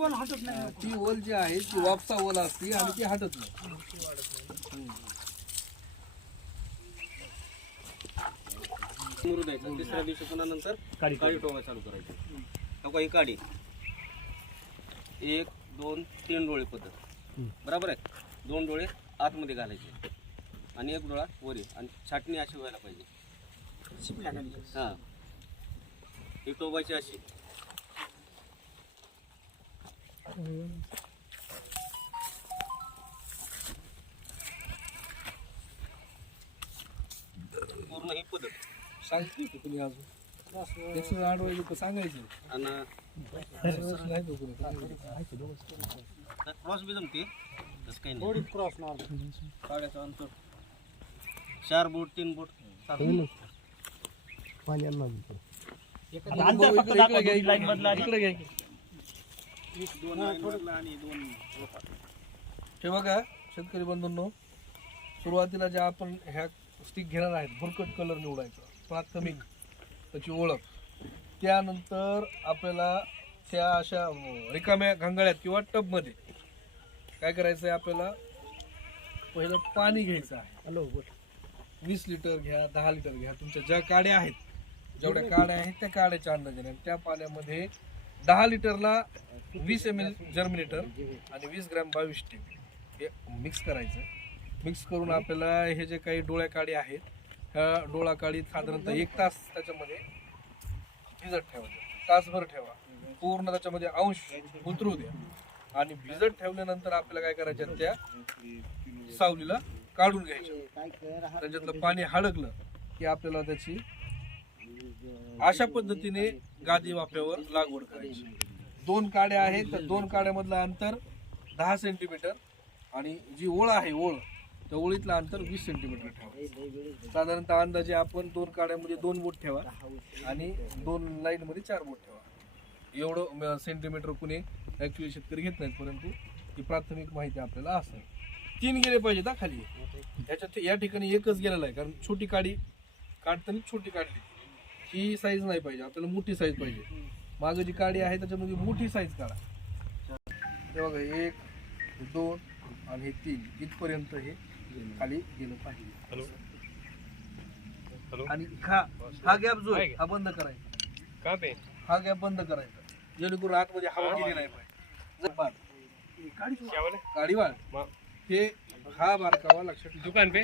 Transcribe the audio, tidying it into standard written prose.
ओल हटत नाही. ती ओल जी आहे ती वापसा ओल असते आणि ती हटत नाही. मुरू द्यायचा. तिसऱ्या दिवशी पुन्हा नंतर काळी टोवा चालू करायची. तो काही काढी 1 2 3 डोळे पद्धत बरोबर आहे. 2 डोळे आतमध्ये घालायचे आणि 1 डोळा वरी आणि छाटणी अशी व्हायला पाहिजे. हां ही टोबाची अशी पूर्ण ही पद्धत सांगते की तुम्ही अजून 108 वाजे तर सांगायचं आणि नाही तो कोणी. क्रॉस बी जमते तसं काही नाही. क्रॉस मार. काढायचं अंतर 4 बोट 3 बोट चालू. पाणी आणलं इकडे घ्या. हे बघा शेतकरी बंधूंनो, सुरुवातीला ज्या आपण ह्या स्टिक घेणार आहेत भुरकट कलर निवडायचा प्राथमिक त्याची ओळख. त्यानंतर आपल्याला त्या अशा रिकाम्या घांगाळ्यात किंवा टबमध्ये काय करायचं आहे, आपल्याला पहिलं पाणी घ्यायचं आहे. 20 लिटर घ्या, 10 लिटर घ्या, तुमच्या ज्या काड्या आहेत, जेवढ्या काड्या आहेत त्या काड्याच्या अंदाजाने त्या पाण्यामध्ये 10 लिटरला 20 ml जर्मिनेटर आणि 20 ग्रॅम 22 टी हे मिक्स करायचं. मिक्स करून आपल्याला हे जे काही डोळ्या काडी आहेत ह्या डोळा काडीत साधारणतः 1 तास त्याच्यामध्ये भिजत ठेवायचं. तासभर ठेवा, पूर्ण त्याच्यामध्ये अंश उतरू द्या आणि भिजत ठेवल्यानंतर आपल्याला काय करायचं, त्या सावलीला काढून घ्यायचं. त्याच्यातलं पाणी हडकलं की आपल्याला त्याची अशा पद्धतीने गादी वाफ्यावर लागवड करायची. 2 काड्या आहेत, त्या 2 काड्यामधलं अंतर 10 सेंटीमीटर आणि जी ओळ आहे ओळ त्या ओळीतलं अंतर 20 सेंटीमीटर ठेवा. साधारणतः अंदाजे आपण 2 काड्यामध्ये 2 बोट ठेवा आणि 2 लाईनमध्ये 4 बोट ठेवा. एवढं सेंटीमीटर कुणी ॲक्च्युअली शेतकरी घेत नाहीत, परंतु ही प्राथमिक माहिती आपल्याला असेल. 3 गेले पाहिजेत हा खाली. ह्याच्यात या ठिकाणी एकच गेलेला आहे, कारण छोटी काडी काढताना छोटी काढली ही साईज नाही पाहिजे, आपल्याला मोठी साईज पाहिजे. मागं जी काडी आहे त्याच्यामध्ये मोठी साईज काढा. हे बघा 1 2 आणि हे 3 इथपर्यंत हे खाली गेलं पाहिजे. आणि हा गॅप जो आहे हा बंद करायचा. हा गॅप बंद करायचा जेणेकरून आतमध्ये हवा गेली नाही पाहिजे. काडी वाढ हे हा बारकावा लक्षात दुकान पे